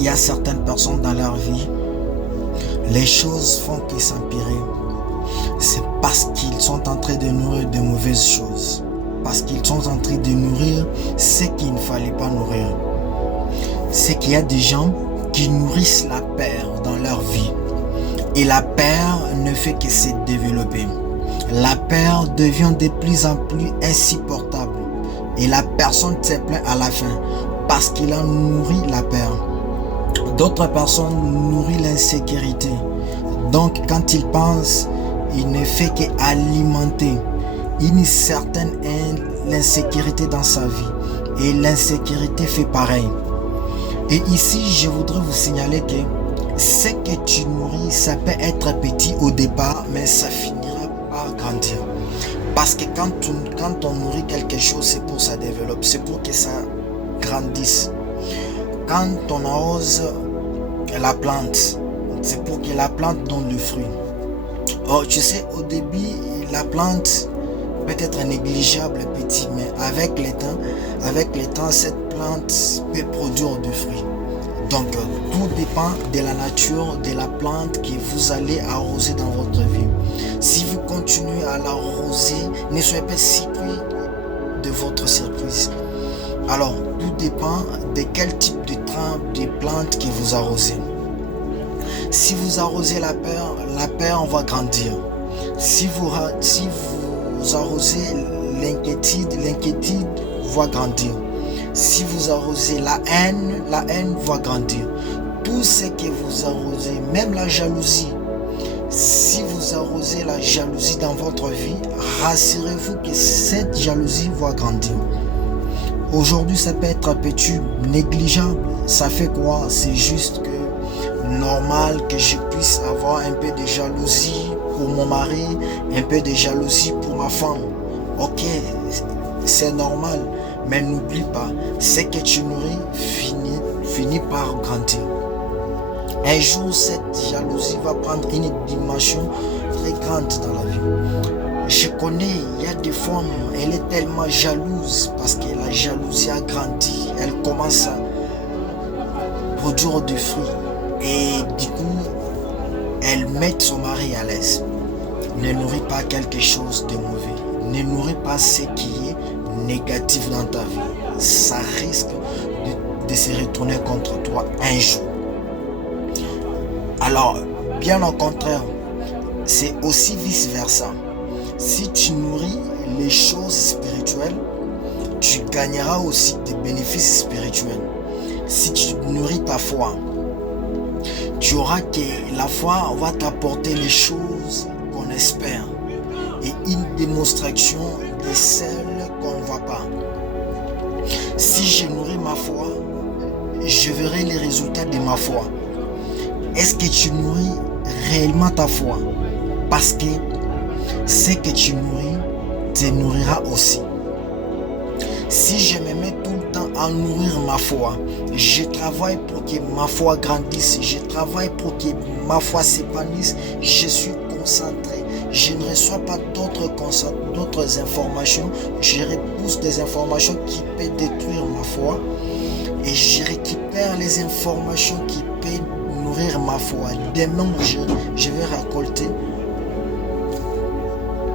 il y a certaines personnes dans leur vie, les choses font que s'empirer. C'est parce qu'ils sont en train de nourrir de mauvaises choses. Parce qu'ils sont en train de nourrir ce qu'il ne fallait pas nourrir. C'est qu'il y a des gens qui nourrissent la peur dans leur vie. Et la peur ne fait que se développer. La peur devient de plus en plus insupportable. Et la personne se plaint à la fin parce qu'il a nourri la peur. D'autres personnes nourrissent l'insécurité. Donc quand ils pensent, il ne fait qu'alimenter une certaine insécurité dans sa vie. Et l'insécurité fait pareil. Et ici, je voudrais vous signaler que ce que tu nourris, ça peut être petit au départ, mais ça finira par grandir. Parce que quand on nourrit quelque chose, c'est pour que ça développe, c'est pour que ça grandisse. Quand on arrose la plante, c'est pour que la plante donne le fruit. Oh, tu sais, au début, la plante peut être négligeable, petit, mais avec le temps, cette plante peut produire du fruit. Donc, tout dépend de la nature de la plante que vous allez arroser dans votre vie. Si vous continuez à l'arroser, ne soyez pas surpris de votre surprise. Alors, tout dépend de quel type de plante que vous arrosez. Si vous arrosez la peur va grandir. Si vous arrosez l'inquiétude va grandir. Si vous arrosez la haine va grandir. Tout ce que vous arrosez, même la jalousie, si vous arrosez la jalousie dans votre vie, rassurez-vous que cette jalousie va grandir. Aujourd'hui, ça peut être petit, négligeable. Ça fait quoi? C'est juste que normal que je puisse avoir un peu de jalousie pour mon mari, un peu de jalousie pour ma femme. Ok, c'est normal. Mais n'oublie pas, ce que tu nourris finit par grandir. Un jour, cette jalousie va prendre une dimension très grande dans la vie. Je connais, il y a des femmes, elle est tellement jalouse parce que la jalousie a grandi. Elle commence à produire du fruit. Et du coup, elle met son mari à l'aise. Ne nourris pas quelque chose de mauvais. Ne nourris pas ce qui est négatif dans ta vie. Ça risque de se retourner contre toi un jour. Alors, bien au contraire, c'est aussi vice versa. Si tu nourris les choses spirituelles, tu gagneras aussi des bénéfices spirituels. Si tu nourris ta foi, tu auras que la foi va t'apporter les choses qu'on espère et une démonstration de celles qu'on ne voit pas. Si je nourris ma foi, je verrai les résultats de ma foi. Est-ce que tu nourris réellement ta foi? Parce que ce que tu nourris te nourrira aussi. Si je me mets tout le temps à nourrir ma foi, je travaille pour que ma foi grandisse, je travaille pour que ma foi s'épanouisse, je suis concentré, je ne reçois pas d'autres informations, je repousse des informations qui peuvent détruire ma foi et je récupère les informations qui peuvent nourrir ma foi. Demain, je vais récolter